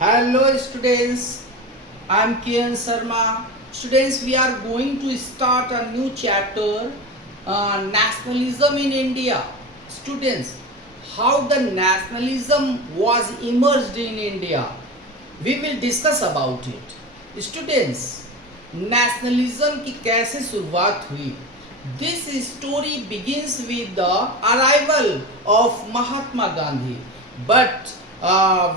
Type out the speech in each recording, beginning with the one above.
Hello students, I am Kian Sharma. Students, we are going to start a new chapter, Nationalism in India. Students, how the nationalism was emerged in India. We will discuss about it. Students, nationalism की कैसे शुरुआत हुई? This story begins with the arrival of Mahatma Gandhi, but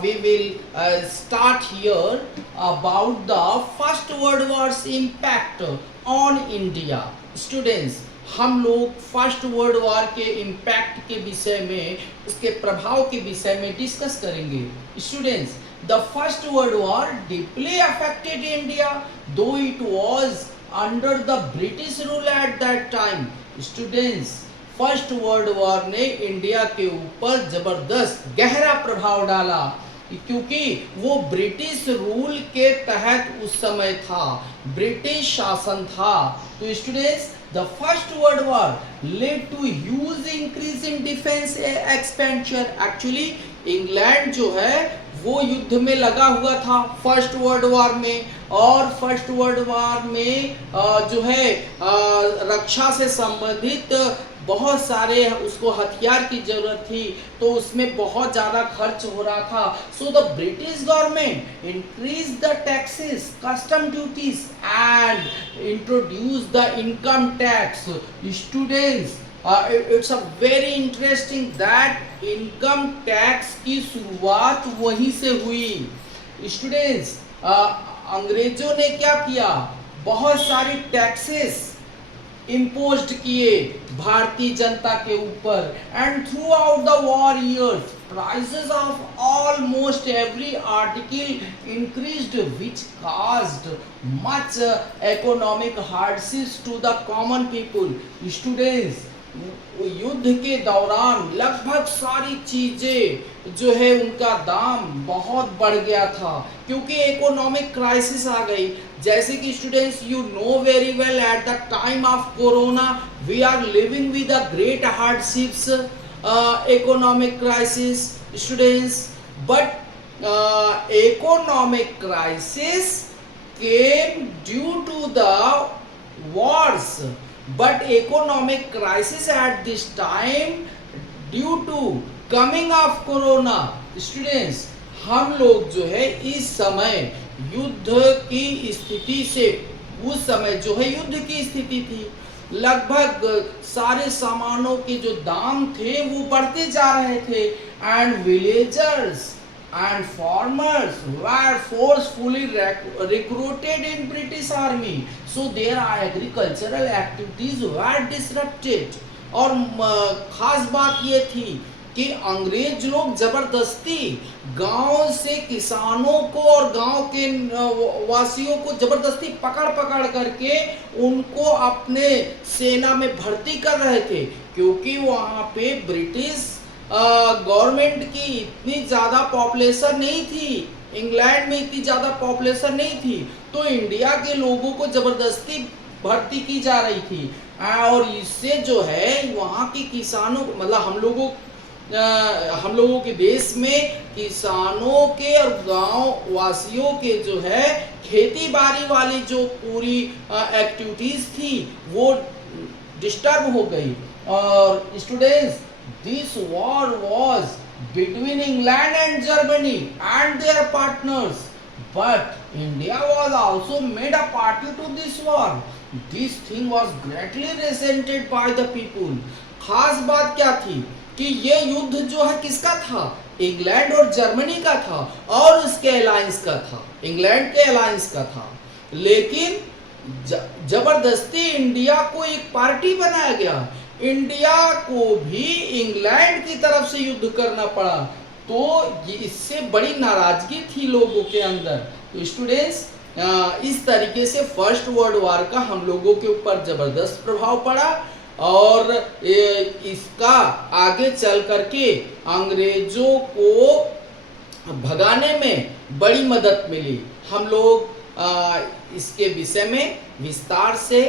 we will start here about the First World War's impact on India. Students, हम लोग first world war के impact के विषय में, उसके प्रभाव के विषय में डिस्कस करेंगे. Students, the first world war deeply affected India though it was under the British rule at that time. Students, first world war ने इंडिया के ऊपर जबरदस्त गहरा प्रभाव डाला क्योंकि वो ब्रिटिश रूल के तहत उस समय था, ब्रिटिश शासन था. तो students, the first world war led to huge increase in defence expenditure. Actually England जो है वो युद्ध में लगा हुआ था फर्स्ट वर्ल्ड वॉर में, और फर्स्ट वर्ल्ड वॉर में जो है रक्षा से संबंधित बहुत सारे उसको हथियार की जरूरत थी, तो उसमें बहुत ज़्यादा खर्च हो रहा था. So the British government increase the taxes, custom duties and introduce the income tax. Students, it's a very interesting that income tax की शुरुआत वहीं से हुई. स्टूडेंट्स, अंग्रेजों ने क्या किया, बहुत सारी टैक्सेस इम्पोज्ड किए भारतीय जनता के ऊपर, and through out the war years prices of almost every article increased, which caused much economic hardships to the common people. Students, युद्ध के दौरान लगभग सारी चीजें जो है उनका दाम बहुत बढ़ गया था क्योंकि इकोनॉमिक क्राइसिस आ गई. जैसे कि students, you know very well at the time of corona we are living with a great hardships, economic crisis. Students, but economic crisis came due to the wars, but economic crisis at this time due to coming of corona. Students, हम लोग जो है इस समय युद्ध की स्थिति से, उस समय जो है युद्ध की स्थिति थी, लगभग सारे सामानों के जो दाम थे वो बढ़ते जा रहे थे, and villagers and farmers were forcefully recruited in British army, so their agricultural activities were disrupted. और खास बात ये थी कि अंग्रेज लोग जबरदस्ती गांव से किसानों को और गांव के वासियों को जबरदस्ती पकड़ पकड़ करके उनको अपने सेना में भर्ती कर रहे थे, क्योंकि वहां पे ब्रिटिश गवर्नमेंट की इतनी ज़्यादा पॉपुलेशन नहीं थी, इंग्लैंड में इतनी ज़्यादा पॉपुलेशन नहीं थी, तो इंडिया के लोगों को जबरदस्ती भर्ती की जा रही थी. और इससे जो है वहाँ के किसानों, मतलब हम लोगों के देश में किसानों के और गांव वासियों के जो है खेती बाड़ी वाली जो पूरी एक्टिविटीज थी वो डिस्टर्ब हो गई. और students, this war was between England and Germany and there partners, but India was also made a party to this war. This thing was greatly resented by the people. खास बात क्या थी कि ये युद्ध जो है किसका था, इंग्लैंड और जर्मनी का था, और उसके अलायंस का था, इंग्लैंड के अलायंस का था. लेकिन जबरदस्ती इंडिया को एक पार्टी बनाया गया, इंडिया को भी इंग्लैंड की तरफ से युद्ध करना पड़ा, तो ये इससे बड़ी नाराजगी थी लोगों के अंदर. तो स्टूडेंट्स, इस तरीके से फर्स्ट वर्ल्ड वॉर का हम लोगों के ऊपर जबरदस्त प्रभाव पड़ा, और इसका आगे चल करके अंग्रेजों को भगाने में बड़ी मदद मिली. हम लोग इसके विषय में विस्तार से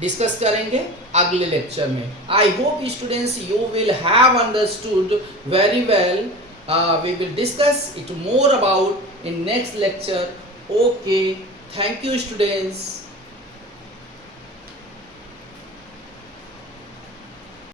डिस्कस करेंगे अगले लेक्चर में. I hope students you will have understood very well We will discuss it more about in next lecture. Okay, thank you students.